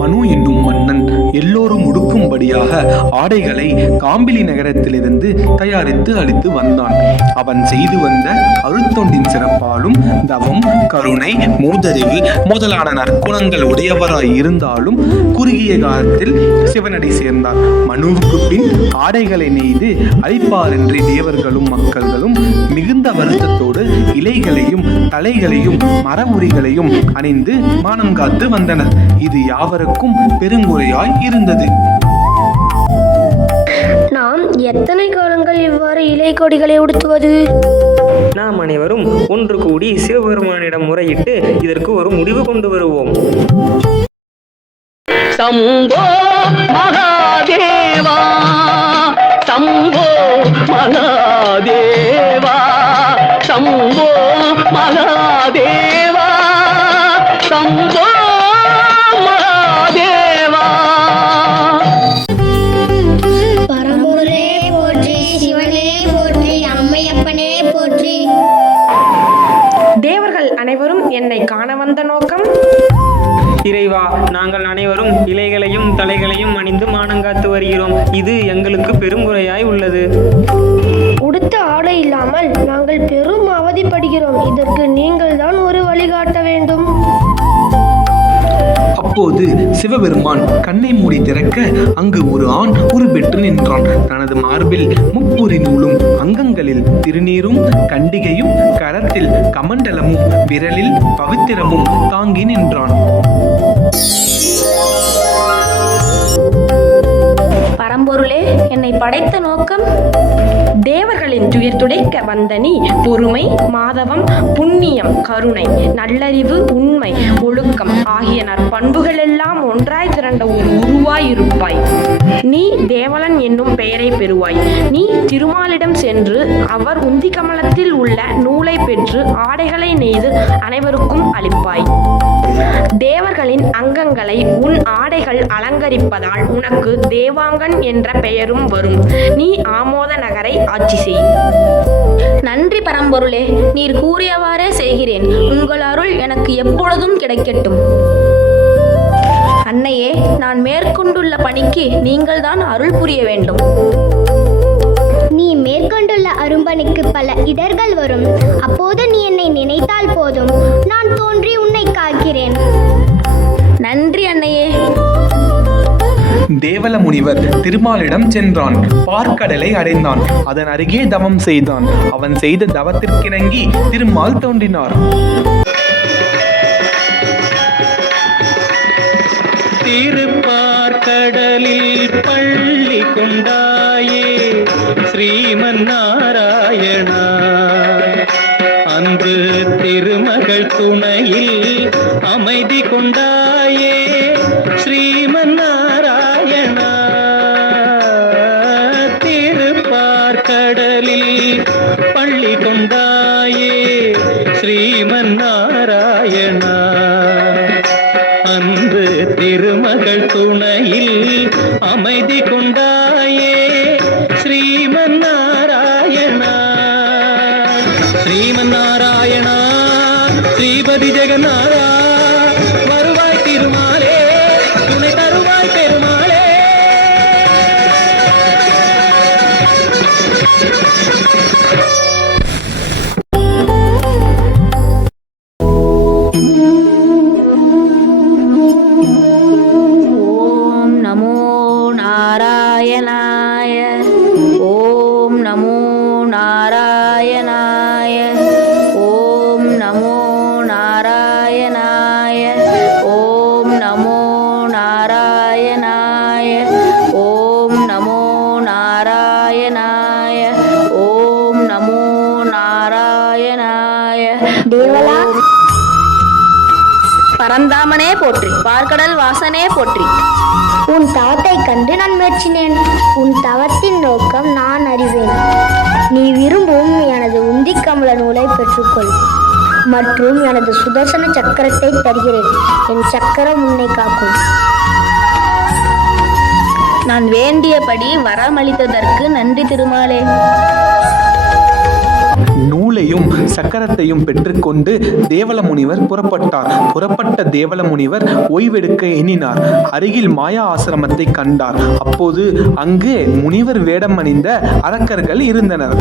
மனு என்னும் மன்னன் எல்லோரும் உடுக்கும்படியாக ஆடைகளை காம்பிலி நகரத்திலிருந்து தயாரித்து அளித்து வந்தான். அவன் செய்து வந்த அருட்தொண்டின் சிறப்பாலும் தவம், கருணை, மூதறிவு முதலான நற்குணங்கள் உடையவராய் இருந்தாலும் குறுகிய காலத்தில் சிவனடி சேர்ந்தார். மனுவுக்கு பின் ஆடைகளை நெய்து அளிப்பார் என்று தேவர்களும் மக்கள்களும் மிகுந்த வருத்தத்தோடு இலைகளையும் தலைகளையும் மர உரிகளையும் அணிந்து மானம் காத்து வந்தனர். இது யாவருக்கும் பெருங்குறையாய் இருந்தது. நாம் எத்தனை காலங்கள் இவ்வாறு இலை கொடிகளை உடுத்துவது? நாம் அனைவரும் ஒன்று கூடி சிவபெருமானிடம் முறையிட்டு இதற்கு ஒரு முடிவு கொண்டு வருவோம். சம்போ மகாதேவா, சம்போ மகாதேவா, சம்போ மகாதேவா, சம்போ மகாதேவா. பரம்பொருளே போற்றி, சிவனே போற்றி, அம்மையப்பனே போற்றி. தேவர்கள் அனைவரும் என்னை காண வந்த நோக்கம்? இறைவா, நாங்கள் அனைவரும் இலைகளையும் தலைகளையும் அணிந்து மானங்காத்து வருகிறோம். இது எங்களுக்கு பெருங்குறையாய் உள்ளது. உடுத்த ஆடை இல்லாமல் நாங்கள் பெரும் அவதிப்படுகிறோம். இதற்கு நீங்கள் தான் ஒரு வழிகாட்ட வேண்டும். அப்போது சிவபெருமான் கண்ணை மூடி திறக்க அங்கு ஒரு ஆண் உருபெற்று நின்றான். தனது மார்பில் முப்புரி நூலும், அங்கங்களில் திருநீரும், கண்டிகையும், கரத்தில் கமண்டலமும், விரலில் பவித்திரமும் தாங்கி நின்றான். பரம்பொருளே, என்னை படைத்த நோக்கம்? தேவர்களின் துயர் துடைக்க வந்த நீ பொறுமை, மாதவம், புண்ணியம், கருணை, நல்லறிவு, உண்மை, ஒழுக்கம் ஆகிய நற்பண்புகள் எல்லாம் ஒன்றாய் திரண்ட ஒரு உருவாய் இருப்பாய். நீ தேவலன் என்னும் பெயரை பெறுவாய். நீ திருமாலிடம் சென்று அவர் உந்தி கமலத்தில் உள்ள நூலை பெற்று ஆடைகளை நெய்து அனைவருக்கும் அளிப்பாய். தேவர்களின் அங்கங்களை உன் ஆடைகள் அலங்கரிப்பதால் உனக்கு தேவாங்கன் என்ற பெயரும் வரும். நீ ஆமோத நகரை ஆட்சி செய். நன்றி பரம்பொருளே, நீர் கூறியவாறே செய்கிறேன். உங்கள் அருள் எனக்கு எப்பொழுதும் கிடைக்கட்டும். அன்னையே, நான் மேற்கொண்டுள்ள பணிக்கு நீங்கள்தான் அருள் புரிய வேண்டும். நீ மேற்கொண்டுள்ள அரும்பணிக்கு பல இடர்கள் வரும். அப்போது நீ என்னை நினைத்தால் போதும், நான் தோன்றி உன்னை காக்கிறேன். நன்றி அன்னையே. தேவல முனிவர் திருமாலிடம் சென்றான். பார்க்கடலை அடைந்தான். அதன் அருகே தவம் செய்தான். அவன் செய்த தவத்திற்கிணங்கி திருமால் தோன்றினார். திருப்பார்கடலில் பள்ளி கொண்டாயே ஸ்ரீமன் நாராயணா, அன்று திருமகள் துணையில் அமைதி கொண்டாயே ஸ்ரீமன் நாராயணா. திருப்பார்கடலில் பள்ளி கொண்டாயே ஸ்ரீமன் நாராயணா, அன்று திருமகள் துணையில் அமைதி கொண்டாயே ஸ்ரீமன் நாராயணா. ஸ்ரீமன் நாராயணா, ஸ்ரீபதி ஜெகநாதா, வருவாய் திருமாலே, துணை தருவாய் பெருமாளே. ஓம் நமோ நாராயணாய. ஓம் நமோ நாராயணாய. ஓம் நமோ நாராயணாய. ஓம் நமோ நாராயணாய. ஓம் நமோ நாராயணாய. ஓம் நமோ நாராயணாய. தேவலா, பரந்தாமனே போற்றி, பார்க்கடல் வாசனே போற்றி. உன் தவத்தை கண்டு நான் மெச்சினேன். உன் தவத்தின் நோக்கம் நான் அறிவேன். நீ விரும்பும் எனது உந்தி கமல நூலை பெற்றுக்கொள் மற்றும் எனது சுதர்சன சக்கரத்தை தருகிறேன். என் சக்கரம் உன்னை காக்கும். நான் வேண்டியபடி வரமளித்ததற்கு நன்றி திருமாலே. நூலை நூலையும் சக்கரத்தையும் பெற்றுக்கொண்டு தேவல முனிவர் புறப்பட்டார். புறப்பட்ட தேவல முனிவர் ஓய்வெடுக்க எண்ணினார். அருகில் மாயா ஆசிரமத்தை கண்டார். அப்போது அங்கு முனிவர் வேடம் அணிந்த அரக்கர்கள் இருந்தனர்.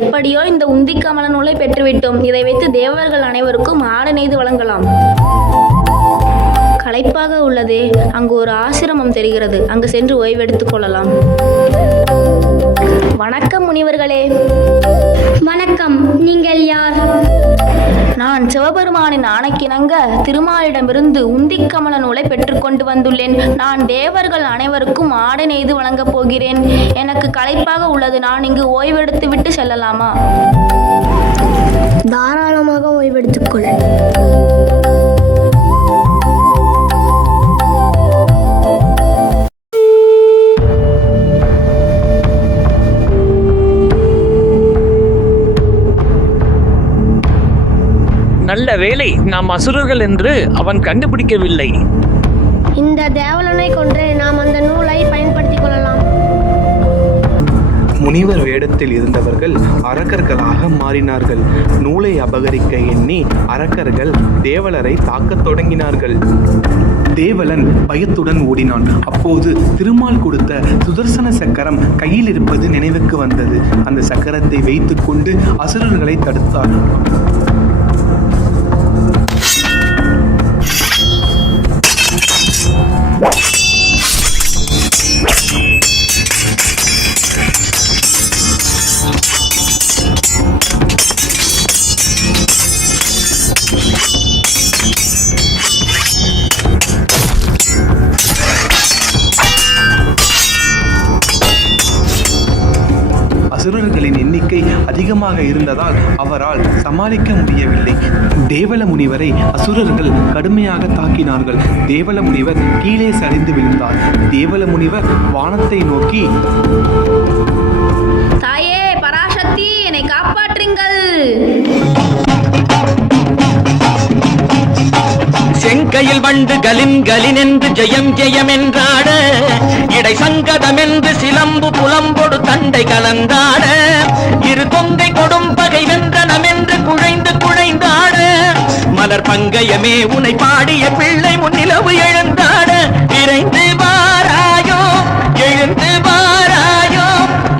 எப்படியோ இந்த உந்திக்கமல நூலை பெற்றுவிட்டோம். இதை வைத்து தேவர்கள் அனைவருக்கும் ஆடை நெய்து வழங்கலாம். களைப்பாக உள்ளதே, அங்கு ஒரு ஆசிரமம் தெரிகிறது. அங்கு சென்று ஓய்வெடுத்துக் கொள்ளலாம். வணக்கம் முனிவர்களே. வணக்கம். நீங்கள் யார்? நான் சிவபெருமானின் ஆணைக்கிணங்க திருமாலிடமிருந்து உந்திக்கமல நூலை பெற்றுக்கொண்டு வந்துள்ளேன். நான் தேவர்கள் அனைவருக்கும் ஆடை நெய்து வழங்கப் போகிறேன். எனக்கு களைப்பாக உள்ளது. நான் இங்கு ஓய்வெடுத்து விட்டு செல்லலாமா? தாராளமாக ஓய்வெடுத்துக்கொள். நல்ல வேளை, நாம் அசுரர்கள் என்று அவன் கண்டுபிடிக்கவில்லை. இந்த தேவலனை கொண்டு நாம் அந்த நூலை பயன்படுத்திக் கொள்ளலாம். முனிவர் வேடத்தில் இருந்தவர்கள் அரக்கர்களாக மாறினார்கள். நூலை அபகரிக்க எண்ணி அரக்கர்கள் தேவலரை தாக்கத் தொடங்கினார்கள். தேவலன் பயத்துடன் ஓடினான். அப்போது திருமால் கொடுத்த சுதர்சன சக்கரம் கையில் இருப்பது நினைவுக்கு வந்தது. அந்த சக்கரத்தை வைத்துக்கொண்டு அசுரர்களை தடுத்தார். அசுரர்களின் எண்ணிக்கை அதிகமாக இருந்ததால் அவரால் சமாளிக்க முடியவில்லை. தேவல முனிவரை அசுரர்கள் கடுமையாக தாக்கினார்கள். தேவல முனிவர் கீழே சரிந்து விழுந்தார். தேவல முனிவர் வானத்தை நோக்கி, தாயே பராசக்தி, என்னை காப்பாற்றுங்கள். செங்கையில் வண்டு கலின் கலின் என்று ஜெயம் ஜெயம் என்றாட, இடை சங்கதம் என்று சிலம்பு புலம்பொடு தண்டை கலந்தாட, இரு கொங்கை கொடும் பகை வென்றனம் என்று குழைந்து குழைந்தாட, மலர் பங்கயமே உனை பாடிய பிள்ளை முன்னிலவு எழுந்தாட, விரைந்து வாராயோ எழுந்து வாராயோ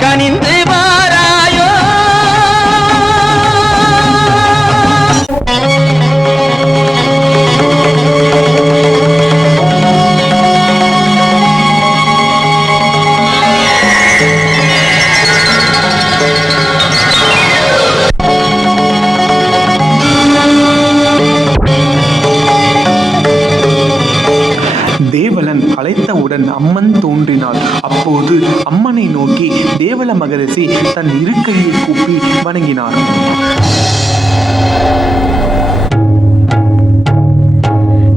கனிந்து வாராயோ. தேவலன் அழைத்தவுடன் அம்மன் தோன்றினாள். அப்போது அம்மனை நோக்கி தேவல மகரிஷி தன் இருக்கையை கூப்பி வணங்கினார்.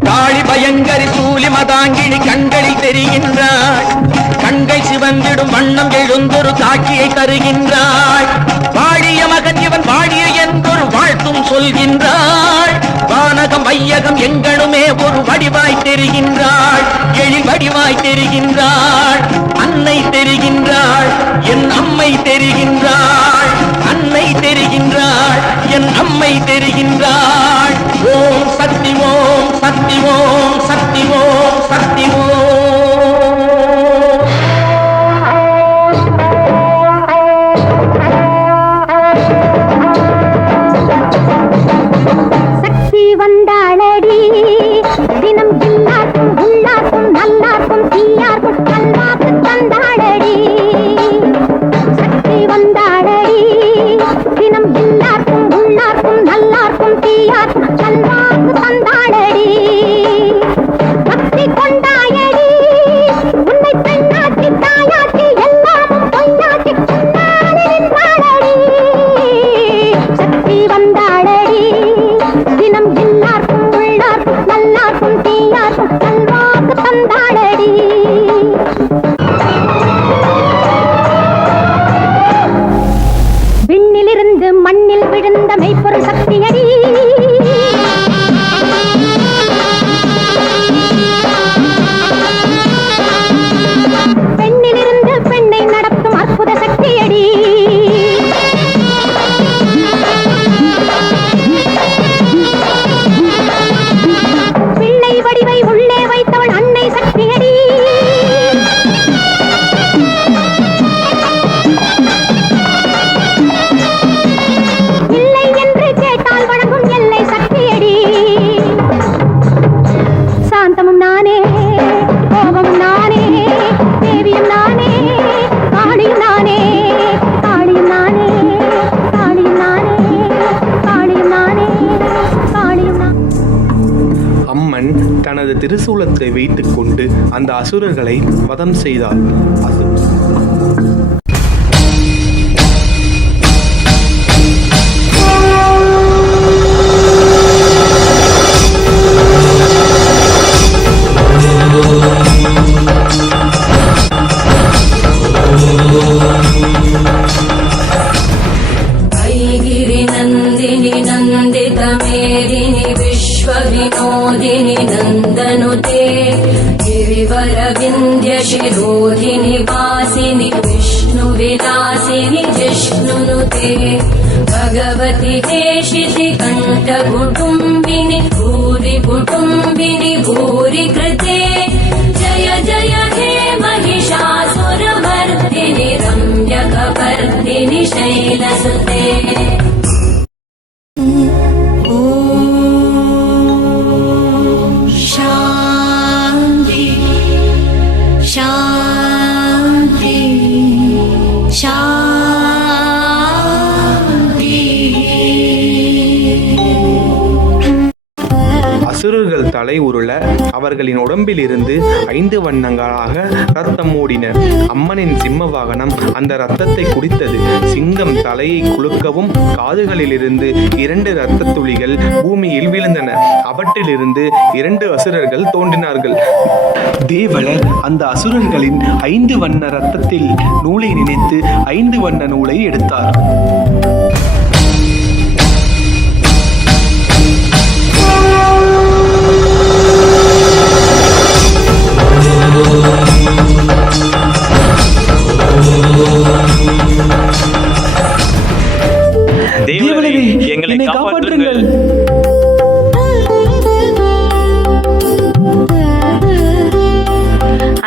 காளி பயங்கரி சூலி மதாங்கினி கண்களில் தெரிகின்றாள். கண்கள் சிவந்திடும் வண்ணம் எழுந்தொரு காட்சியை தருகின்றாள். வாழிய மகன் இவன் வாழிய என்றொரு வாழ்த்தும் சொல்கின்றாள். வானகம் வையகம் எங்களுமே ஒரு வடிவாய் தெரிகின்றாள். எழில் வடிவாய் தெரிகின்றாள். அன்னை தெரிகின்றாள், என் அம்மை தெரிகின்றாள். அன்னை தெரிகின்றாள், என் அம்மை தெரிகின்றாள். ஓம் சக்தி ஓம் சக்தி ஓம் சக்தி ஓம் சக்தி ஓம். சக்தி வந்தாளடி, தினம் எல்லாருக்கும் உள்ளார்க்கும் நல்லார்க்கும் தீயார்க்கும் நல்வாக்கு தந்தாளடி. சக்தி வந்தாளடி, தினம் எல்லாருக்கும் உள்ளார்க்கும் நல்ல தனது திருசூலத்தை வைத்துக்கொண்டு அந்த அசுரர்களை வதம் செய்தார். नन्दिनि नन्दितमेदिनि विश्वविनोदिनि नन्दनुते गिरिवरविन्द्यशिरोधिनि वासिनि विष्णुविलासिनि जिष्णुनुते भगवति देशिति कण्ठकुटुम्बिनि भूरि कुटुम्बिनि भूरि कृते जय जय हे महिषासुरमर्दिनि रम्यकपर्दिनि शैलसुते शान्ति शान्ति शान्ति அசுரர்கள் தலை உருள அவர்களின் உடம்பிலிருந்து 5 வண்ணங்களாக ரத்தம் ஓடின. அம்மனின் சிம்ம வாகனம் அந்த ரத்தத்தை குடித்தது. சிங்கம் தலையை குலுக்கவும் காதுகளிலிருந்து 2 இரத்த துளிகள் பூமியில் விழுந்தன. அவற்றிலிருந்து 2 அசுரர்கள் தோன்றினார்கள். தேவலர் அந்த அசுரர்களின் 5 வண்ண ரத்தத்தில் நூலை நினைத்து 5 வண்ண நூலை எடுத்தார். தேவர்களே, எங்களை காப்பாற்றுங்கள்.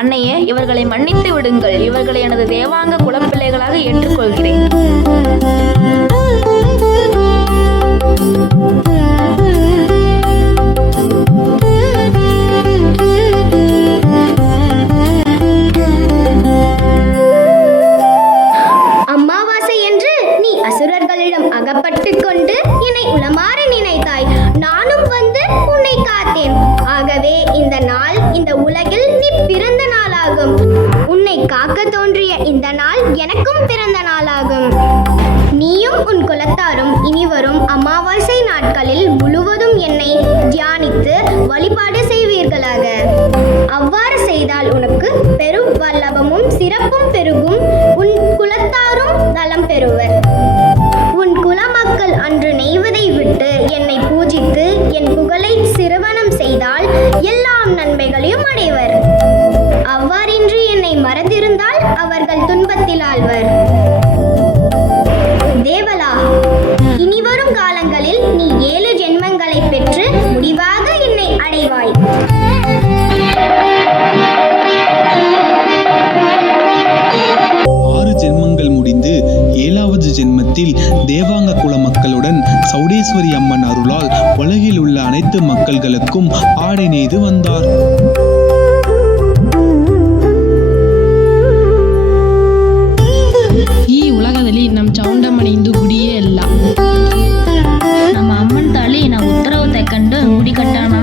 அன்னையே, இவர்களை மன்னித்து விடுங்கள். இவர்களை எனது தேவாங்க குலப்பிள்ளைகளாக ஏற்றுக்கொள்கிறேன். அமாவாசை என்று நீ அசுரர்களிடம் அகப்பட்டு கொண்டு என்னை உளமாற நினைத்தாய். நானும் வந்து உன்னை காத்தேன். ஆகவே இந்த நாள் இந்த உலகில் நீ பிறந்த நாளாகும். உன்னை காக்க தோன்றிய இந்த நாள் எனக்கும் பிறந்த நாளாகும். நீயும் உன் குலத்தாரும் இனிவரும் அமாவாசை நாட்களில் முழுவதும் என்னை தியானித்து வழிபாடு செய்வீர்களாக. அவ்வாறு செய்தால் உனக்கு பெரும் வல்லபமும் சிறப்பும் பெருகும். உன் குலத்தாரும் நலம் பெறுவர். உன் குலமக்கள் அன்று நெய்வதை விட்டு என்னை பூஜித்து என் புகழை சிறுவனம் செய்தால் எல்லாம் நன்மைகளையும் அடைவர். அவ்வாறின்றி என்னை மறந்திருந்தால் அவர்கள் துன்பத்தில் ஆழ்வர். தேவலா, இனிவரும் காலங்களில் நீ 7 ஜென்மங்களை பெற்று முடிவாக என்னை அடைவாய். ஜென்மங்கள் முடிந்து 7வது ஜென்மத்தில் தேவாங்க குல மக்களுடன் சௌடேஸ்வரி அம்மன் அருளால் உலகில் உள்ள அனைத்து மக்கள்களுக்கும் ஆடை நெய்து வந்தார். ಈ ಉಲಗದಲ್ಲಿ ನಮ್ಮ ಚೌಂಡಮ್ಮನಿಂದು ಗುಡಿಯೇ ಇಲ್ಲ. ನಮ್ಮ ಅಮ್ಮನ ತಾಳಿ ನಾವು ಉತ್ತರವು ತಕೊಂಡು ಗುಡಿ ಕಟ್ಟಾಣ.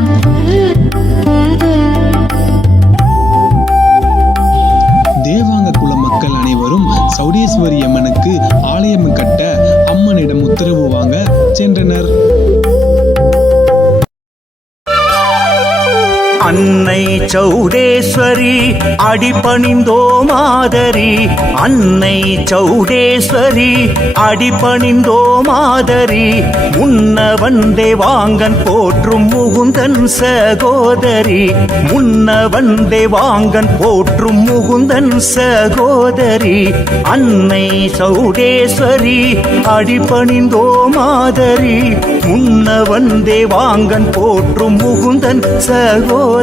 தேவாங்க குல மக்கள் அனைவரும் சௌடேஸ்வரி அம்மனுக்கு ஆலயம் கட்ட அம்மனிடம் உத்தரவு வாங்க சென்றனர். அன்னை சௌடேஸ்வரி அடிபணிந்தோ மாதரி, அன்னை சௌடேஸ்வரி அடிபணிந்தோ மாதரி, முன்னவந்தே வாங்கன் போற்றும் முகுந்தன் சகோதரி, முன்னவந்தே வாங்கன் போற்றும் முகுந்தன் சகோதரி, அன்னை சௌடேஸ்வரி அடிபணிந்தோ மாதரி, முன்னவந்தே வாங்கன் போற்றும் முகுந்தன் சகோதரி,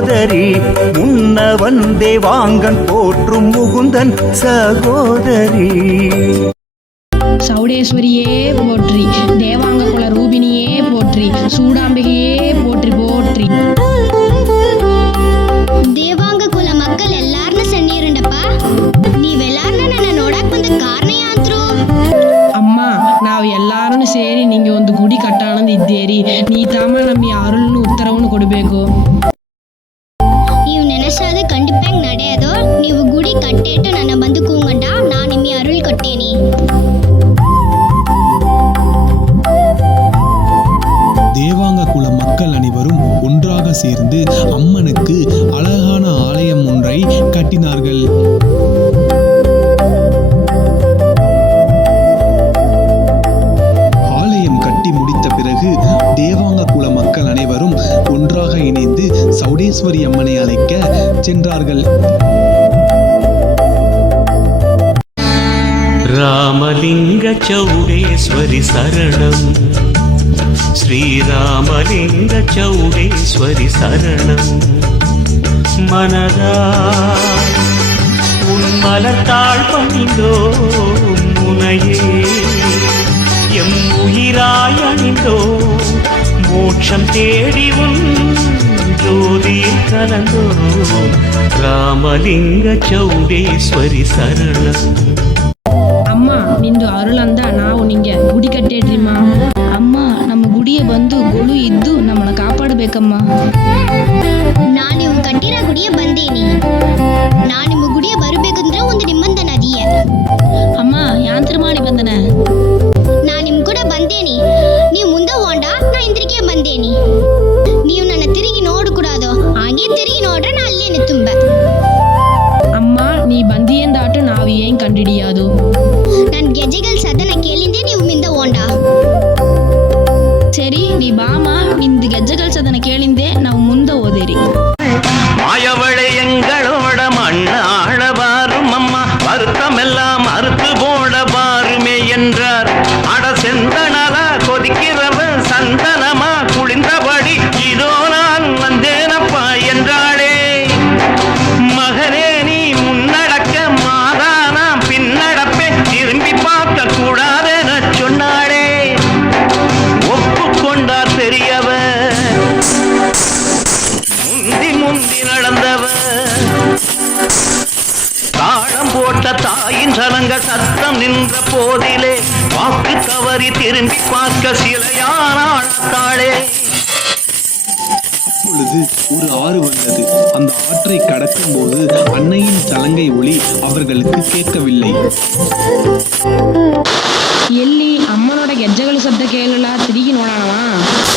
முன்னவந்தே வாங்கன் போற்றும் முகுந்தன் சகோதரி. சௌடேஸ்வரியே போற்றி, தேவாங்க குல ரூபினியே போற்றி, சூடாம்பிகையே போற்றி போற்றி. ದೇವಾಂಗ ಕುಲ ಮಕ್ಕಳು ಎಲ್ಲಾರನ್ನ ಸಣ್ಣೀರಂಡಪ್ಪ. ನೀವೆಲ್ಲಾರನ್ನ ನನ್ನ ನೋಡಕ್ ಬಂದ ಕಾರಣ ಯಾಂತ್ರು? ಅಮ್ಮ, ನಾವು ಎಲ್ಲಾರನ್ನು ಸೇರಿ ನಿಂಗೆ ಒಂದು ಗುಡಿ ಕಟ್ಟಾಣಂದು ಇದ್ದೇರಿ. ನೀ ತಾಮ ನಮಗೆ ಅರುಳನ್ನು ಉತ್ತರವನ್ನು ಕೊಡಬೇಕು. மக்கள் அனைவரும் ஒன்றாக சேர்ந்து அம்மனுக்கு அழகான ஆலயம் ஒன்றை கட்டினார்கள். ஆலயம் கட்டி முடித்த பிறகு தேவாங்க குல மக்கள் அனைவரும் ஒன்றாக இணைந்து சௌடேஸ்வரி அம்மனை அழைக்க சென்றார்கள். ராமலிங்க சௌடேஸ்வரி சரணம், ஸ்ரீராமலிங்க சௌடேஸ்வரி சரணம். மனதா உன் மலர்த்தாள் பணிந்தோம் முனையே, எம் உயிராய் அணிந்தோம் மோட்சம் தேடி உன் ஜோதியில் கலந்தோம். ராமலிங்க சௌடேஸ்வரி சரணம். ಅಮ್ಮ ನಿಂದು ಅರುಳಂದ ನಾವು ನಿಂಗೆ ಗುಡಿ ಕಟ್ಟೇಡ್ರಿಮ್ಮ. ಅಮ್ಮ ನಮ್ಮ ಗುಡಿಯ ಬಂದು ಗೊಳು ಇದ್ದು ನಮ್ಮನ್ನ ಕಾಪಾಡಬೇಕಮ್ಮ. ನಾನು ನೀವು ಕಟ್ಟಿರೋ ಗುಡಿಯ ಬಂದೇನಿ. ನಾನು ನಿಮ್ಮ ಗುಡಿಯ ಬರಬೇಕಂದ್ರೆ ಒಂದು ನಿಮ್ಮಂದನ ಅದೀಯ. ಅಮ್ಮ ಯಾಂತ್ರ ಮಾಡಿ ಬಂದನ. ನಾನು ನಿಮ್ಮ ಕೂಡ ಬಂದೇನಿ. ನೀವು ಮುಂದೆ ಹೋಂಡ ನಾ ಇಂದ್ರಿಕೆ ಬಂದೇನಿ. ನೀವು ನನ್ನ ತಿರುಗಿ ನೋಡಕೂಡದು. ಹಾಗೆ ತಿರುಗಿ ನೋಡ್ರೆ ನಾ ಅಲ್ಲೇನೆ ತುಂಬ. ಅಮ್ಮ ನೀ ಬಂದಿಯಂದಾಟು ನಾವು ಏನ್ ಕಂಡಿಡಿಯೋದು? ನನ್ನ ಗೆಜ್ಜೆಗಳ ಸದನ ಕೇಳಿಂದೆ ನೀವು ಮಿಂದ ಹೋಂಡ. ಸರಿ ನೀ ಬಾಮ, ನಿಂದು ಗೆಜ್ಜೆಗಳ ಸದನ ಕೇಳಿಂದೆ ನಾವು ಮುಂದೆ ಓದೇರಿ. மாயவளை எங்களோட மண்ணாள வாரும் அம்மா, வருத்தமெல்லாம் மறுத்து போட வாருமே என்றார். அட செந்தனல கொதிக்கிறவ சந்தனமா குளிந்தபடி இதோ நான் வந்தேனப்பா என்றாளே. மகனே நீ முன்னடக்க மாதானா பின்னடப்பே, திரும்பி பார்க்க கூடாதென சொன்னாளே. ஒப்புக்கொண்டார் பெரியவர், முந்தி முந்தி நடந்தவர். தாளம் போட்ட தாயின் சலங்க சத்தம் நின்ற போதிலே வாக்கு தவறி திரும்பி பார்க்க சிலையானாளே. அப்பொழுது ஒரு ஆறு வந்தது. அந்த ஆற்றை கடக்கும் போது அன்னையின் சலங்கை ஒளி அவர்களுக்கு கேட்கவில்லை. ಎಲ್ಲಿ ಅಮ್ಮನೋಡ ಗೆಜ್ಜೆಗಳ ಶಬ್ದ ಕೇಳಲ್ಲ, ತಿರುಗಿ ನೋಡೋಣವಾ?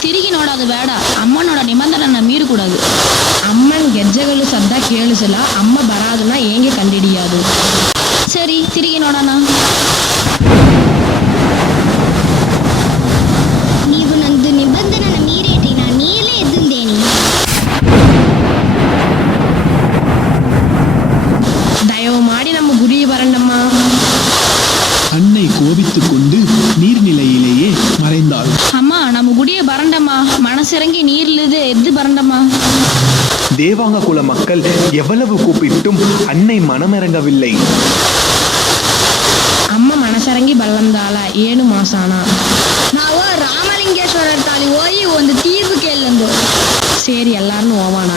ತಿರುಗಿ ನೋಡೋದು ಬೇಡ, ಅಮ್ಮನೋಡ ನಿಬಂಧನನ್ನ ಮೀರಕೂಡದು. ಅಮ್ಮನ ಗೆಜ್ಜೆಗಳು ಶಬ್ದ ಕೇಳಿಸಲ್ಲ, ಅಮ್ಮ ಬರಾದನ್ನ ಹೇಗೆ ಕಂಡಿಡಿಯೋದು? ಸರಿ ತಿರುಗಿ ನೋಡೋಣ. ನೀವು ನಂದು ನಿಬಂಧನನ ಮೀರೇಟಿ ನಾನು ನೀಲೇ ಎದ್ದುಂದೇನಿ. ದಯವು ಮಾಡಿ ನಮ್ಮ ಗುಡಿಗೆ ಬರಂಡಮ್ಮ. அன்னை கோபித்துக் கொண்டு நீர்நிலையிலேயே மறைந்தாள். அம்மா நம்ம குடிய பரண்டம்மா, மனசிறங்கி நீர்லிது எது பரண்டம்மா. தேவாங்க குல மக்கள் எவ்வளவு கூப்பிட்டும் அன்னை மனமிறங்கவில்லை. ಅಮ್ಮ ಮನಸರಂಗಿ ಬಲ್ಲಂದಾಳ 7 ಮಾಸಾನ. ನಾವು ರಾಮಲಿಂಗೇಶ್ವರ ತಾಳಿ ಹೋಗಿ ಒಂದು ತೀರ್ಪು ಕೇಳಂದು. ಸೇರಿ ಎಲ್ಲಾರನ್ನೂ ಹೋಗೋಣ.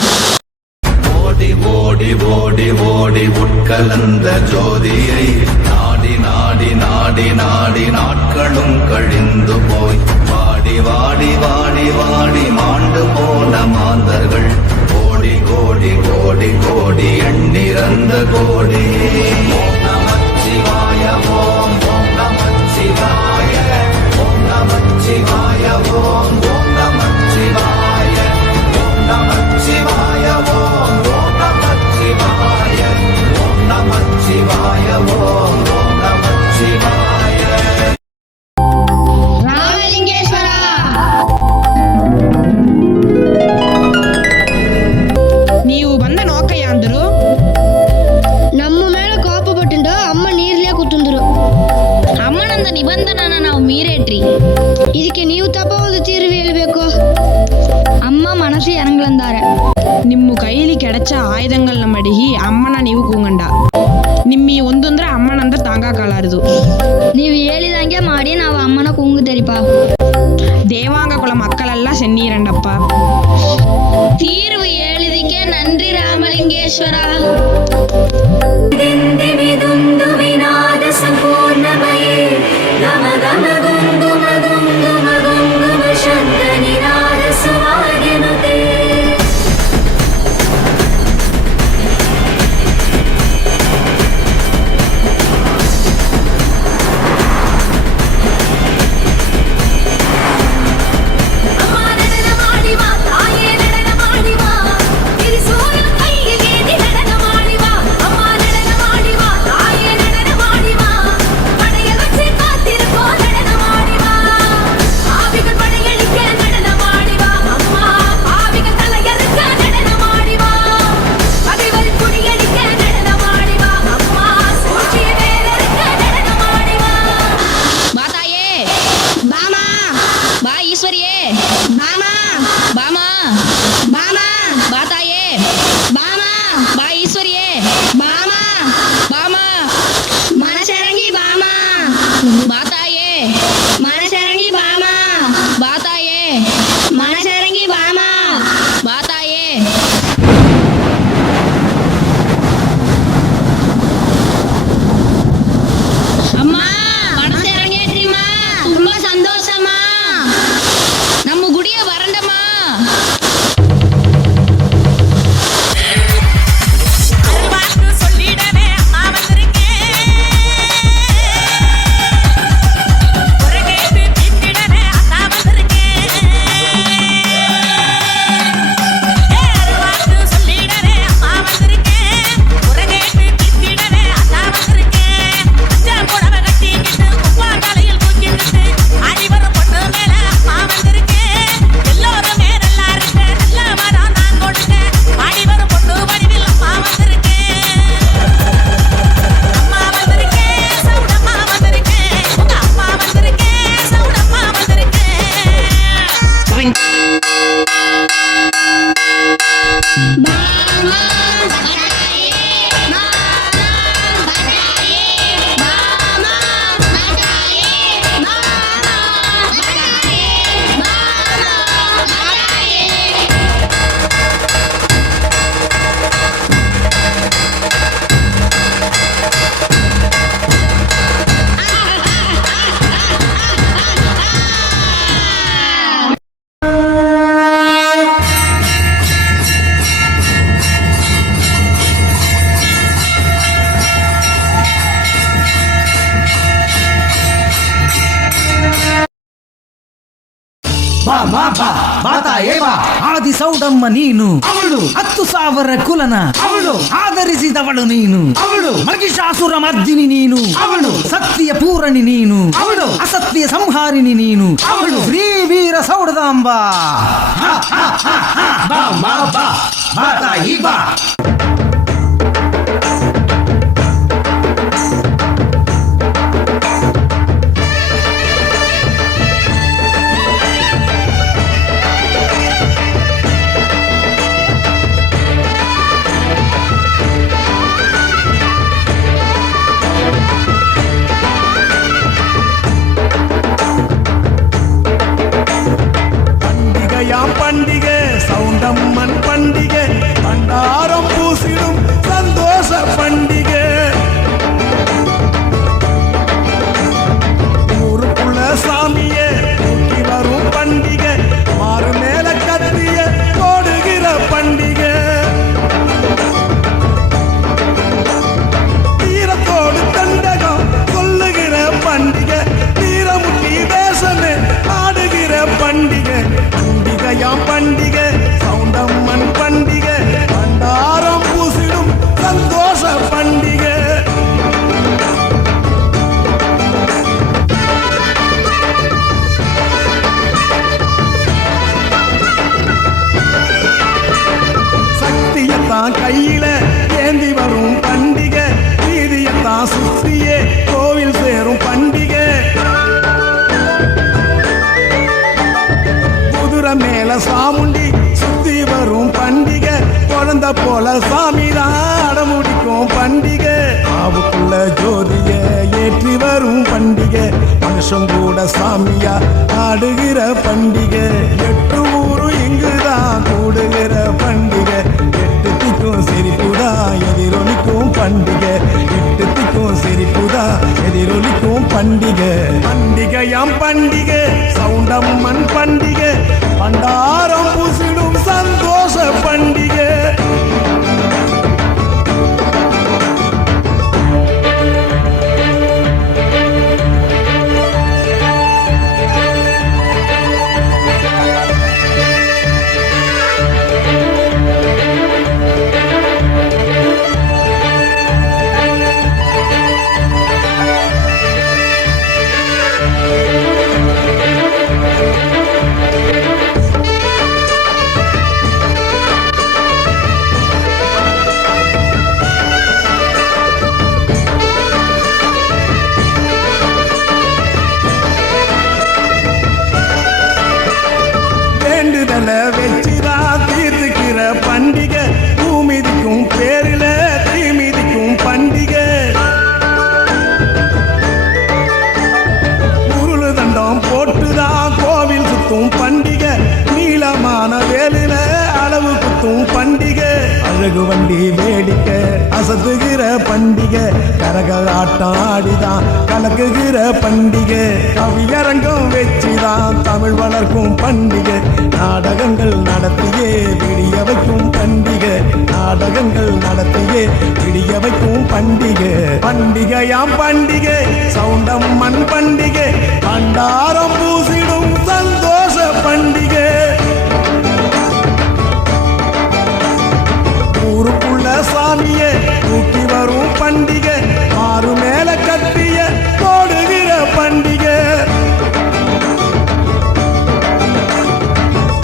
ஓடி ஓடி ஓடி ஓடி உட்கலந்த ஜோதியை நாடி நாடி நாடி நாடி நாட்களும் கழிந்து போய் வாடி வாடி வாடி வாடி மாண்டு போன மாந்தர்கள் கோடி கோடி கோடி கோடி எண்ணிறந்த கோடி. ஓம் நமச்சிவாய ஓம் ஓம் நமச்சிவாய ஓம் நமச்சிவாய ஓம் ஓம் நமச்சிவாய ஓம் நமச்சிவாய ஓம் ஓம் நமச்சிவாய ஓம் நமச்சிவாய ஓம் ஓம் நமச்சிவாய. ರಾಮಲಿಂಗೇಶ್ವರ ನೀವು ಬಂದ ನೋಕಯ್ಯ ಅಂದರು. ನಮ್ಮ ಮೇಲೆ ಕೋಪ ಪಟ್ಟು ಅಮ್ಮ ನೀರ್ಲೇ ಕೂತಂದ್ರು. ಅಮ್ಮನಂದ ನಿಬಂಧನನ ನಾವು ಮೀರೇಟ್ರಿ. ಇದಕ್ಕೆ ನೀವು ತಪ್ಪವಾದ ತೀರ್ವು ಹೇಳಬೇಕು. ಅಮ್ಮ ಮನಸ್ಸು ಇறங்கலந்தார. ನಿಮ್ಮ ಕೈಲಿ ಕೆಡಚ ಆಯುಧಗಳನ್ನ ಮಡಿಹಿ ಅಮ್ಮನ ನೀವು ಕೂಗಂಡ. ನಿಮ್ಮಿ ಒಂದೊಂದ್ರೆ ಅಮ್ಮನಂದ ತಾಂಗಾಕಲಾರದು. ನೀವು ಹೇಳಿದಂಗೆ ಮಾಡಿ ನಾವು ಅಮ್ಮನ ಕೂಗುತ್ತರಿಪ. ದೇವಾಂಗ ಕುಲ ಮಕ್ಕಳೆಲ್ಲ ಸೆನ್ನೀರಂಡಪ್ಪ. தீர்வு எழுதிக்க நன்றி ராமலிங்கேஸ்வரா. दिन्दि विनाद सम्पूर्णमये गम गम गुङ्गुम गुङ्गुम गुङ्गुम शब्द निनाद सुवाद्यनुते. ಮಾಡಿ ಮಾತಾ பாமா பாமா பாமா பாத்தாயே பாமா பா ஈஸ்வரியே பாமா பாமா மனசரங்கி பாமா பாத்தாயே மனசரங்கி பாமா பாத்தாயே மனசரங்கி பாமா பாத்தாயே. அம்மா மனசு இறங்கியாச்சுமா, ரொம்ப சந்தோஷமா. நம்ம குடிய வரண்டமா. ಆದಿ ಸೌಡಮ್ಮ ನೀನು ಅವಳು 10,000 ಕುಲನ ಅವಳು ಆಧರಿಸಿದವಳು ನೀನು ಅವಳು ಮಹಿಷಾಸುರ ಮರ್ದಿನಿ ನೀನು ಅವಳು ಸತ್ಯ ಪೂರಣಿ ನೀನು ಅವಳು ಅಸತ್ಯ ಸಂಹಾರಿಣಿ ನೀನು ಅವಳು ಶ್ರೀ ವೀರ ಸೌಡದಾಂಬ. பண்டிகை சவுண்டம்மன் பண்டிகை பண்டாரம் பூசிடும் சந்தோஷ பண்டிகை. ஊருக்குள்ள சாமியே தூக்கி வரும் பண்டிகை, மாறு மேல கத்திய போடுகிற பண்டிகை. தீரத்தோடு தண்டகம் சொல்லுகிற பண்டிகை, தீரமுட்டி வேஷமே ஆடுகிற பண்டிகை. பண்டிகை சவுண்டம்மன் பண்டிகை பண்டாரம் பூசிடும் சந்தோஷ பண்டிகை. சக்தியத்தான் கையில ஏந்தி வரும் பண்டிகை, வீதியத்தான் சுற்றியே கோவில் சேரும் பண்டிகை. மேல சாமுண்டி சுத்தி வரும் பண்டிகை, குழந்தை போல சாமி தான் முடிக்கும் பண்டிகை. ஆவுக்குள்ள ஜோதிய ஏற்றி வரும் பண்டிகை, மனுஷன் கூட சாமியா ஆடுகிற பண்டிகை. 8 ஊரு இங்குதான் கூடுகிற பண்டிகை, 8 திக்கும் சிரிப்புதான் எதிரொலிக்கும் பண்டிகை. 8 திக்கும் சிரிப்புதான் எதிரொலிக்கும் பண்டிகை. பண்டிகையாம் பண்டிகை சவுண்டம்மன் பண்டிகை பண்டாரம் பூசிடும் சந்தோஷ பண்டிகை. மெழுகு வண்டி வேடிக்கை அசத்துகிற பண்டிகை கரகாட்டம் ஆடிதான் கலக்குகிற பண்டிகை கவியரங்கம் வச்சுதான் தமிழ் வளர்க்கும் பண்டிகை நாடகங்கள் நடத்தியே விடிய வைக்கும் பண்டிகை நாடகங்கள் நடத்தியே விடிய வைக்கும் பண்டிகை பண்டிகையாம் பண்டிகை சவுண்டம்மன் பண்டிகை பண்டாரம் பூசிடும் சந்தோஷ பண்டிகை ஊருக்குள்ள சாமியே தூக்கி வரும் பண்டிகை ஆறு மேல கட்டிய போடுகிற பண்டிகை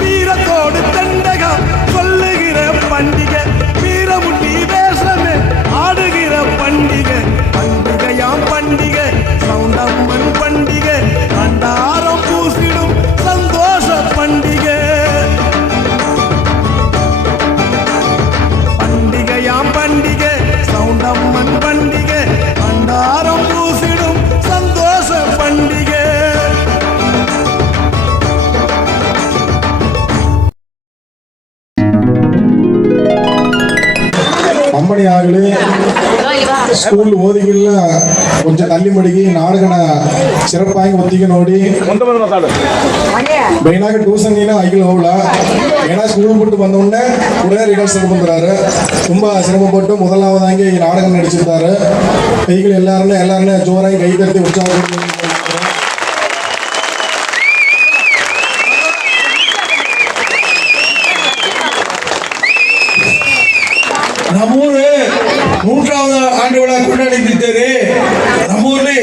வீரத்தோடு தண்டகம் சொல்லுகிற பண்டிகை வீரமுட்டி வேஷமே ஆடுகிற பண்டிகை பண்டிகையாம் பண்டிகை சவுண்டம்மன் பண்டிகை பண்டாரம் பூசிடும் சந்தோஷ பண்டிகை பண்டிகை சவுண்டம்மன் பண்டிகை பண்டாரம் பூசிடும் சந்தோஷ பண்டிகை அம்மணி ஆகலே ஸ்கூல் ஓதிகள்ல கொஞ்சம் தள்ளி மடிக்கி நாடகನ சிறப்பாಗಿ ಒತ್ತಿಗೆ ನೋಡಿ மெயினாக டியூஷன் ஐக்கில் ಹೋಗಲ್ಲ ஏன்னா ஸ்கூல் ಬಿಟ್ಟು ಬಂದ உடனே உடனே ரிஹர்சல் பண்றாரு ತುಂಬಾ சிரமப்பட்டு முதலாவதாங்க ಈ நாடகம் நடிச்சிருந்தாரு கைகள் எல்லாரும் ஜோராಗಿ கை தட்டி உற்சாகம் ನಮ್ಮೂರು 100வது ஆண்டு விழா கொண்டாடித்திருக்கிறது. நம்மூரில்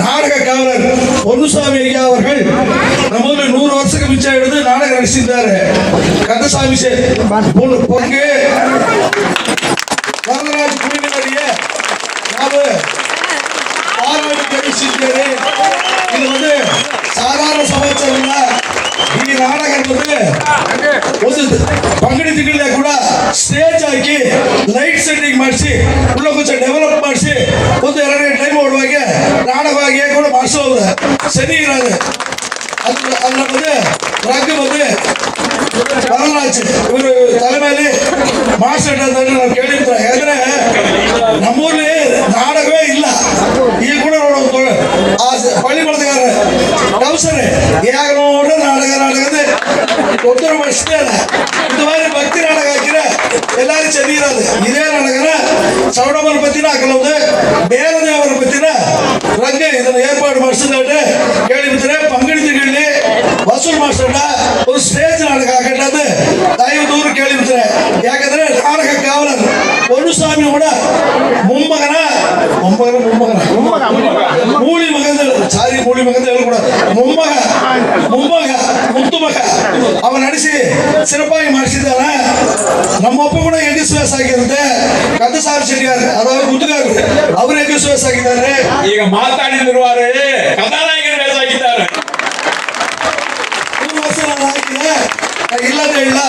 நாடக காவலர் பொன்னுசாமி ஐயா அவர்கள் நம்மூரில் 100 வருஷத்துக்கு மிச்சம் எடுத்து நாடகம் நடிச்சிருந்தாரு. கந்தசாமி பொங்கு வரதராஜ் குழுவினருடைய பாராட்டு தெரிவிச்சிருக்காரு. இது வந்து சாதாரண சமாச்சாரம் இல்ல. ಈ ನಾಟಕ ಒಂದು ಪಂಗಡಿ ತಿಂಗಳ ಕೂಡ ಸ್ಟೇಜ್ ಹಾಕಿ ಲೈಟ್ ಸೆಟ್ಟಿಂಗ್ ಮಾಡಿಸಿ ಉಳ್ಳ ಕೊಂಚ ಡೆವಲಪ್ ಮಾಡಿಸಿ ಒಂದು 2 ಟೈಮ್ ಓಡುವಾಗ ನಾಟಕವಾಗಿ ಕೂಡ ಮಾಡಿಸೋದು ಸರಿ ಇರೋದು அதில் வந்து ரங்கு வந்து வரலாச்சு இவர் தலைமையில மாஸ்டர் நான் கேள்விப்பட்டேன். ಯಾಕಂದ್ರೆ ನಮ್ಮೂರಲ್ಲಿ ನಾಟಕವೇ ಇಲ್ಲ. ಈ ಕೂಡ ಪಳ್ಳಿ ಬಳದಗಾರ ಕೌಸರೆ ಯಾಗ ನೋಡ್ರೆ ನಾಟಕದ ஒருத்தர் வருஷமே இல்லை. இந்த மாதிரி பக்தி நாடகம் ஆக்கிற எல்லாரும் செஞ்சுக்கிறாரு. இதே நாடகನ சவுடமன் பத்தினா அக்கல வந்து ಬೇರದೇವರ ಪತ್ತಿನ ರಂಗ ಇದನ್ನು ಏರ್ಪಾಡು ಮಾಡಿಸಿದ್ರೆ ಕೇಳಿಬಿಟ್ರೆ ಪಂಗಡಿತಗಳಲ್ಲಿ ವಸೂಲ್ ಮಾಸ್ಟರ್ ಒಂದು ಸ್ಟೇಜ್ ನಾಟಕ ಹಾಕಟ್ಟದು ದಯವಿಟ್ಟು ಕೇಳಿಬಿಟ್ರೆ. ಯಾಕಂದ್ರೆ ನಾಟಕ ಕಾವಲರ್ பொன்னுசாமி கூட மும்மகன மூலி மகன் மூலி மகன் ಹೇಳக்கூடாது மும்மக முத்துமக அவன் நடிಸಿ சிறப்பாಗಿ ಮಾಡಿಸಿದ್ದಾನೆ. ನಮ್ಮಪ್ಪ ಕೂಡ ಹೆಂಗಸ್ ಆಗಿರುತ್ತೆ. ಕಂದಸಾಮಿ ಶೆಟ್ಟಿಗಾರ ಅದಾವ ಮುದ್ದುಗಾರರು ಅವರು ಹೆಂಗಸ್ ಆಗಿದ್ದಾರೆ. ಈಗ ಮಾತಾಡಿದಿರುವಾರೆ ಕಥಾನಾಯಕರು ವೇಷಾಗಿದ್ದಾರೆ. 3 ವರ್ಷ ನಾನು ಹಾಕಿದೆ ಇಲ್ಲದ ಇಲ್ಲ.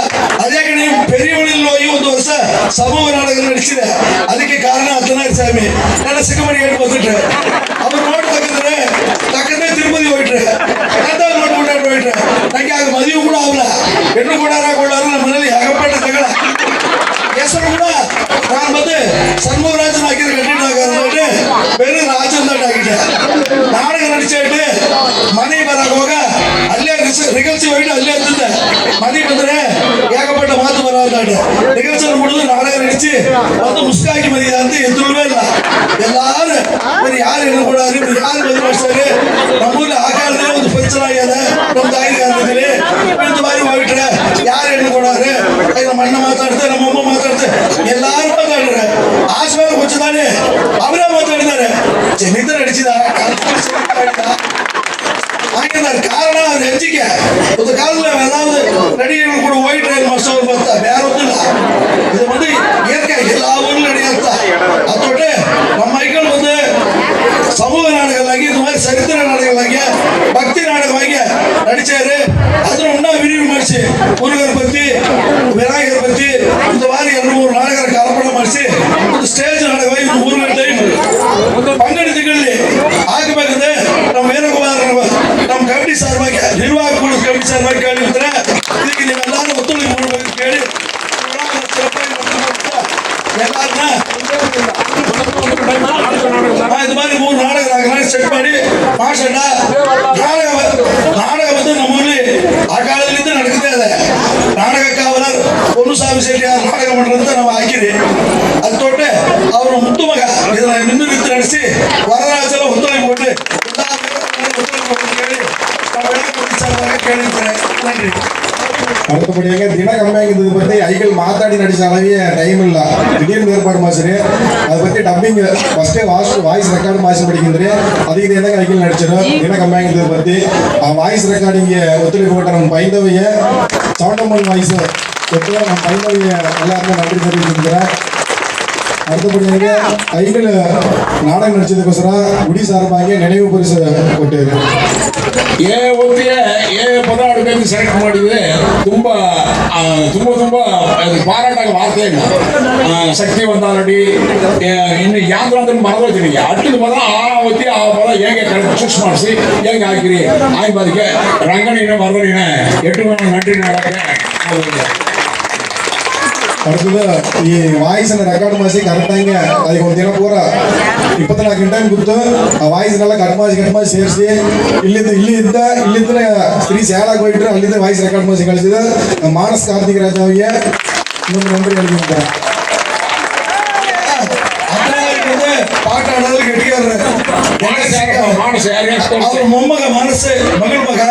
ಅದೇ ನೀವು ಪೆರಿಯೊಳಿಲ್ ಹೋಗಿ 1 ವರ್ಷ ಸಮೂಹ ನಾಟಕ ನಡೆಸಿದೆ. ಅದಕ್ಕೆ ಕಾರಣ ಹತ್ತನಾಯಕ ಸ್ವಾಮಿ ನನ್ನ ಸಿಕ್ಕಮಣಿ ಹೇಳಿ ಬಂದಿಟ್ರೆ ಅವ್ರು ನೋಡ್ತಕ್ಕಂದ್ರೆ ತಕ್ಕಂತೆ ತಿರುಪತಿ ಹೋಯ್ಟ್ರೆ ಅಂತ ನೋಡ್ಬಿಟ್ಟು ಹೋಯ್ಟ್ರೆ ನಂಗೆ ಆಗ ಮದುವೆ ಕೂಡ ಅವಲ್ಲ ಹೆಣ್ಣು ಕೂಡ ಕೊಳ್ಳಾರ ನಮ್ಮ ಮನೇಲಿ ಹೇಗಪಟ್ಟ ತಗಳ ಹೆಸರು ಕೂಡ ನಾನು ಮತ್ತೆ சண்முகராஜன் ஆக்கிற கட்டிட்டு ಬೇರೆ ರಾಜನ್ ಆಗಿಟ್ಟೆ ನಾಟಕ ನಡಿಸಿಟ್ಟು ಮನೆ ಬರಾಗ ಅಲ್ಲೇ ರಿಹರ್ಸಿ ಹೋಯ್ತು ಅಲ್ಲೇ ಅಂತಿದ್ದೆ. ಮನೆ ಬಂದ್ರೆ ಏಕಪಟ್ಟ ಮಾತು ಬರೋದಾಟ ರಿಹರ್ಸಲ್ ಮುಡಿದು ನಾಟಕ ನಡಿಸಿ ಒಂದು ಮುಸ್ಕಾಕಿ ಮದಿದ ಅಂತ ಎದುರುವೇ ಇಲ್ಲ. ಎಲ್ಲಾರು ಯಾರು ಹೆಣ್ಣು ಕೂಡ ಯಾರು ಮದುವೆ ಮಾಡ್ತಾರೆ. ನಮ್ಮೂರಲ್ಲಿ ಆ ಕಾಲದಲ್ಲಿ ಒಂದು ಪಂಚರ ಆಗ್ಯದ ನಮ್ಮ ತಾಯಿ ಕಾಲದಲ್ಲಿ ಒಂದು ಬಾರಿ ಹೋಗ್ಬಿಟ್ರೆ ಯಾರು ಹೆಣ್ಣು ಕೊಡಾರೆ ನಮ್ಮ ಅಣ್ಣ ಮಾತಾಡ್ತಾರೆ ನಮ್ಮಮ್ಮ ಮಾತಾಡ್ತಾರೆ ಎಲ್ಲಾರು ಮಾತಾಡ್ತಾರೆ. ಆಶ್ವಾಸ ಕೊಚ್ಚಿದಾನೆ ಅವರೇ ಮಾತಾಡಿದ್ದಾರೆ. ಜನಿತ ನಡಿಸಿದ ಹಾಗಿದ್ದಾರೆ ಕಾರಣ ಅವ್ರ ಹೆಜ್ಜಿಗೆ ಒಂದು ಕಾಲದಲ್ಲಿ ஏதாவது நடிகர்கள் கூட ஒயிட் ரயில் மாஸ்டர் பார்த்தா வேற ஒன்றும் இல்லை. இது வந்து இயற்கை எல்லா ஊரிலும் ನಡೆಯುತ್ತಾ. அதோட நம்ம மைக்கேல் வந்து சமூக நாடகங்களாகி இது மாதிரி சரித்திர நாடகங்களாகி பக்தி நாடகமாகி நடிச்சாரு. பொன்னுசாமி செட்டியார் நாடக மன்றத்தை நம்ம ஆக்கிறேன். அது தொட்டு அவர் முத்துமக இதுல நின்று நடிச்சு வரராஜல ஒத்துழைப்பு போட்டு நன்றி. அடுத்தபடியாக தின கம்மியாங்கிறது பற்றி ஐகள் மாத்தாடி நடிச்ச அளவே டைம் இல்லை, திடீர்னு ஏற்பாடு மாசரு அதை பற்றி டப்பிங் ஃபர்ஸ்டே வாய்ஸ் ரெக்கார்டு மாசி படிக்கின்றேன். அதுக்கு என்னங்க ஐகள் நடிச்சிடும் தின கம்மியாங்கிறது பற்றி வாய்ஸ் ரெக்கார்டிங் ஒத்துழைப்பு போட்ட நம்ம பைந்தவைய சவுண்டம்மன் வாய்ஸ் ஒத்து நம்ம பைந்தவைய எல்லாருமே நன்றி தெரிவிச்சிருக்கிறேன். அடுத்தபடியாக ஐகள் நாடகம் நடிச்சதுக்கோசரம் குடி சார்பாக நினைவு பரிசு ಕೊಟ್ಟಿದ್ದಾರೆ. ಪದಾರ್ಥ ಸೆಲೆಕ್ಟ್ ಮಾಡಿದ್ರೆ ತುಂಬಾ ಅದು ಪಾರಾಟ ವಾರ್ತೆ ಇಲ್ಲ. ಶಕ್ತಿವಂತ ನಟಿ ಇನ್ನು ಯಾಂತ್ರ ಅಂತ ಮರದೋಗ್ತೀನಿ ಅಟ್ಟಿದ ಪದ ಆ ಪದ ಹೇಗೆ ಚೂಸ್ ಮಾಡಿಸಿ ಹೇಗೆ ಹಾಕಿರಿ ಆಯ್ಬದಕ್ಕೆ ರಂಗಣಿನ ಮರದಣಿನ ಎಟ್ಟು ನಟಿ ನಾಡಕ್ಕೆ அடுத்தது வாய்ஸ் ரெக்கார்டு மாசி கரெக்டாங்க அதுக்கு ஒரு தினம் பூரா 24 ಗಂಟೆ கொடுத்து வாய்ஸ் நல்லா கட் மாசி ಸೇರಿಸಿ ಇಲ್ಲಿಂದ ಸ್ತ್ರೀ ಸೇಲಾಗಿ ಹೋಯಿಟ್ರೆ ಅಲ್ಲಿಂದ ವಾಯ್ಸ್ ರೆಕಾರ್ಡ್ ಮಾಸಿ ಕಳಿಸಿದ ಮಾನಸ್ ಕಾರ್ತಿಕ್ ರಾಜ ಅವರಿಗೆ ಇನ್ನೊಂದು ನಂಬರ್ ಹೇಳಿದ್ದಾರೆ. பாட்டாளர்கள் கெட்டியாரு அவர் ಮೊಮ್ಮಗ ಮನಸ್ಸು ಮಗಳ ಮಗ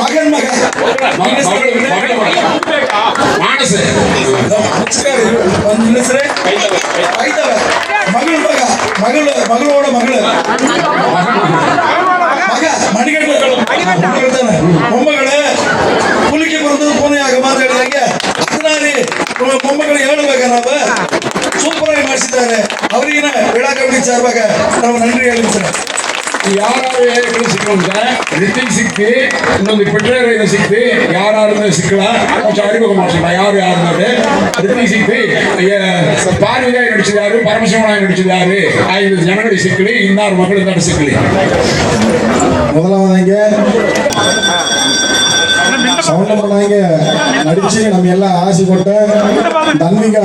ಮಗನ್ ಮಗ ಮಾನಸ ಒಂದು ಹೆಸರೇ ಐದವ ಮಗಳ ಮಗ ಮಗಳೋಡ ಮಗಳು ಮಗ ಮಣಿಗಂಡು ಮೊಮ್ಮಗಳು ಪುಲಿಕೆ ಬರೋದು ಪೂನೆಯಾಗ ಮಾತಾಡಿದಂಗೆ ಮೊಮ್ಮಗಳು ಹೇಳಬೇಕ ನಾವು ಸೂಪರ್ ಆಗಿ ಮಾಡಿಸಿದ್ದಾರೆ. ಅವರಿಗಿನ ವಿಳಾ ಕಮಿಟಿ ಸಾರ್ವಾಗ ನಾವು ನன்றಿ ಹೇಳಿರ್ತಾರೆ. ಯಾರು ಸಿಕ್ಕಂತ ರಿತಿಕ್ ಸಿಕ್ಕಿ ಇನ್ನೊಂದು ಪೆಟ್ರೇರ ಸಿಕ್ತಿ ಯಾರು ಸಿಕ್ಕಲ அறிமுக மாட்டா யாரு யாருன்னு ரித்திக் சிக்தி பார்வதியாய் நடிச்சது யாரு பரமசிவனாய் நடிச்சது யாரு 5 ಜನಗಳು ಸಿಕ್ಕಲಿ ಇನ್ನಾರು ಮಕ್ಕಳು ನಟ ಸಿಕ್ಕಲಿ. முதலாவதாக சவுண்டமனாங்க நடிச்சு நம்ம எல்லாம் ஆசை ಕೊಟ್ಟು தன்விகா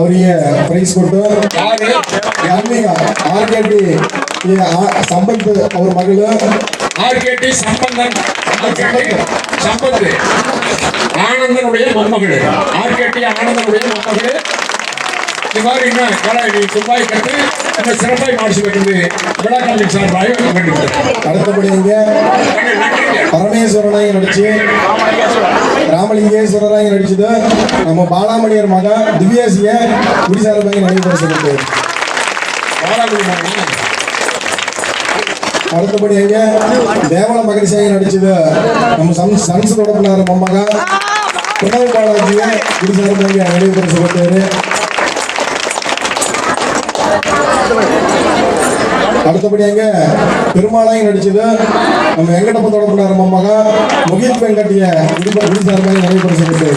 ಅವರಿಗೆ ಪ್ರೈಸ್ ಕೊಟ್ಟು தன்விகா ஆர்கேடி ಸಂಬಂಧ ಅವ್ರ ಮಗಳು ஆர்கேடி சம்பந்தன் சம்பத் ஆனந்தனுடைய மொம்மகள் ஆர்கேடி ஆனந்தனுடைய மொம்மகள் இந்த மாதிரி இன்னும் கலை துப்பாய் கட்டு இன்னும் சிறப்பாய் மாடிச்சுக்கிட்டு விழாக்காலி சார்பாய் அடுத்தபடியாக பரமேஸ்வரனாய் நடிச்சு ராமலிங்கேஸ்வரராய் நடிச்சது நம்ம பாலாமணியர் மக திவ்யாசிய குடிசாரபாய் நடைபெறுகிறது. அடுத்தபடியாக தேவல மகரிஷாய் நடிச்சது நம்ம சம்சதோட பிள்ளார மொம்மக பிரணவ பாலாஜிய குடிசாரபாய் நடைபெறுகிறது. அடுத்தபடியாக பெருமாளாய் நடிச்சது நம்ம வெங்கடப்பத்தோட பிள்ளார மொம்மக முகில் வெங்கட்டிய குடிசாரபாய் நடைபெறுகிறது.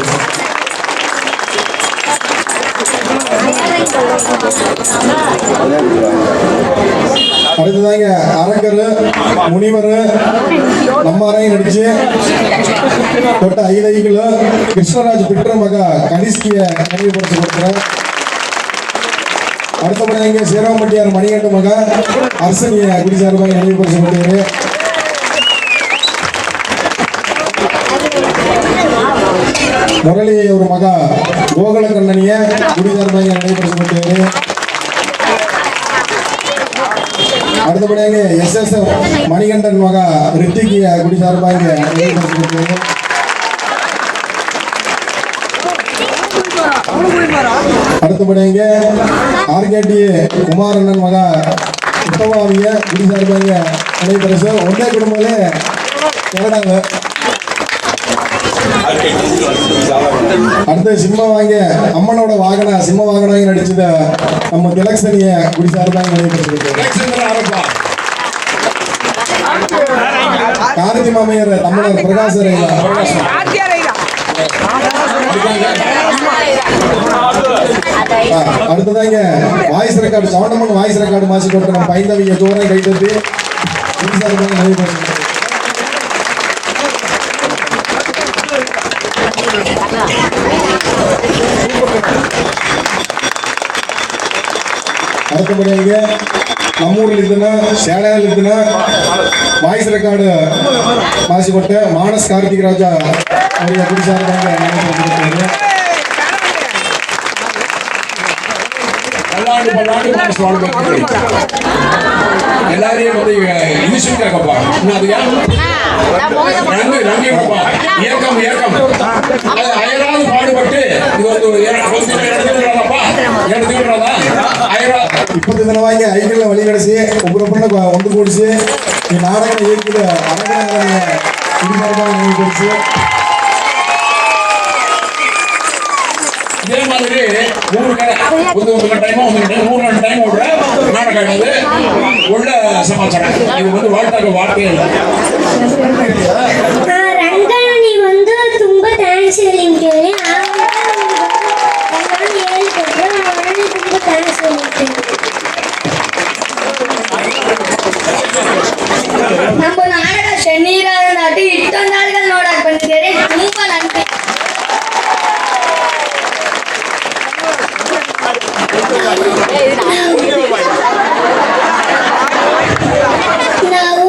அடுத்ததாங்க அரக்கர் முனிவர் நம்மாராய் நடிச்சு தொட்ட ஐதைகள் கிருஷ்ணராஜ் பிற்ற மக கனிஷ்கிய நினைவுபடுத்தி கொடுக்கிறார். அடுத்தபடியாக சேராமட்டியார் மணிகண்ட மக அரசனிய குடிசாரபாய் நினைவுபடுத்தி கொடுக்கிறார். முரளி ஒரு மக கோகுல கண்ணனிய குடிசாரபாய் நினைவுபடுத்தி கொடுக்கிறார். அடுத்தபடியாக SS மணிகண்டன் மக ரித்திகிய குடிசாரபாய் நினைவுபடுத்தி கொடுக்கிறார். அடுத்தபடியாக ஆர்கேடி குமாரண்ணன் மக உத்தமாவிய குடிசாரபாய் நினைவுபரிசு ஒன்றே குடும்பங்களே கேரடாங்க. அடுத்து சிம்ம வாங்க அம்மனோட வாகன சிம்ம வாகனம் நடிச்சது நம்ம திலக்ஷனிய குடிசாரபாய் நினைவுபடுத்தி கார்த்தி மாமையர் தமிழர் பிரகாசர் அடுத்ததாங்க வாய்ஸ் ரெக்கார்டு சவுண்டமன் வாய்ஸ் ரெக்கார்டு மாசி கொண்டு நம்ம பைந்தவிய தூரம் கைத்தட்டி குடிசாரபாய் நினைவுபடுத்தி அடுத்தபடியாக நம்மூரில் இருக்குன்னா சேலையில் இருக்குன்னா வாய்ஸ் ரெக்கார்டு மாசி கொட்ட மானஸ் கார்த்திக் ராஜா அவருடைய குடிசாரபாய் நினைவுபடுத்தி பல்லாண்டு மனசு வாழ்க்கை எல்லாரையும் வந்து இது செஞ்சாங்கப்பா. இன்னும் அதுக்கு நன்றி நன்றி இயக்கம் இயக்கம் அது அயராது பாடுபட்டு இது வந்து எடுத்துக்கிறதா அயரா இப்போது தினம் வாங்கி ஐக்கிய வழி கிடைச்சி ஒவ்வொரு ஒன்று கூடிச்சு நாடக இயக்கிய அரங்கடிச்சு இதே மாதிரி 3 கடை ஒரு டைமா 3 டைம் விட நாடகம் உள்ள சமாச்சாரம். இது வந்து வாழ்த்தாக்க வார்த்தையே இல்லை. ರಂಗಣ್ಣಿ ಒಂದು ತುಂಬಾ ಥ್ಯಾಂಕ್ಸ್ ಹೇಳಿದ್ದೇನೆ ಹೇಳ್ಕೊಟ್ರು ಅವನಿಗೆ ತುಂಬಾ ಥ್ಯಾಂಕ್ಸ್ ಹೇಳಿದ್ದೇನೆ. ನಮ್ಮ ನಾಟಕ ಶನಿವಾರ ನಾಟಿ ಇಷ್ಟೊಂದು ನಾಟಕ ನೋಡಕ್ ಬಂದಿದ್ದೇನೆ. ತುಂಬಾ ನನ್ರಿ. ನಾವು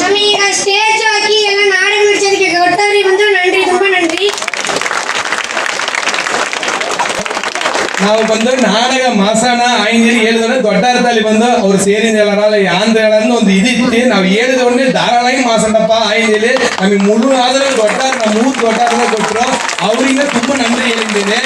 ನಮೀಗ ಸ್ಟೇಜ್ ಹಾಕಿ ಎಲ್ಲ ನಾಡಕ ಬಿಡಿಸೋದಕ್ಕೆ ಕೊಟ್ಟವ್ರಿ ಬಂದು ನನ್ರಿ ತುಂಬಾ ನನ್ರಿ. ನಾವು ಬಂದು ನಾಡಕ ಮಾಸಣ ಆಯ್ನಲ್ಲಿ ಹೇಳಿದ್ರೆ ದೊಡ್ಡ ಅರ್ಥದಲ್ಲಿ ಬಂದು ಅವ್ರು ಸೇರಿದ ಹೇಳಲ್ಲ ಯಾಂದ್ರ ಹೇಳಂದು ಒಂದು ಇದಿತ್ತು. ನಾವು ಹೇಳಿದ ಒಡನೆ ಧಾರಾಳಾಗಿ ಮಾಸಂಡಪ್ಪ ಆಯ್ನಲ್ಲಿ ನಮಗೆ ಮುಳ್ಳು ಆದ್ರೆ ದೊಡ್ಡ ನಮ್ಮ ಮೂರು ದೊಡ್ಡ ಕೊಟ್ಟರು ಅವರಿಂದ ತುಂಬಾ ನನ್ರಿ ಹೇಳಿದ್ದೇನೆ.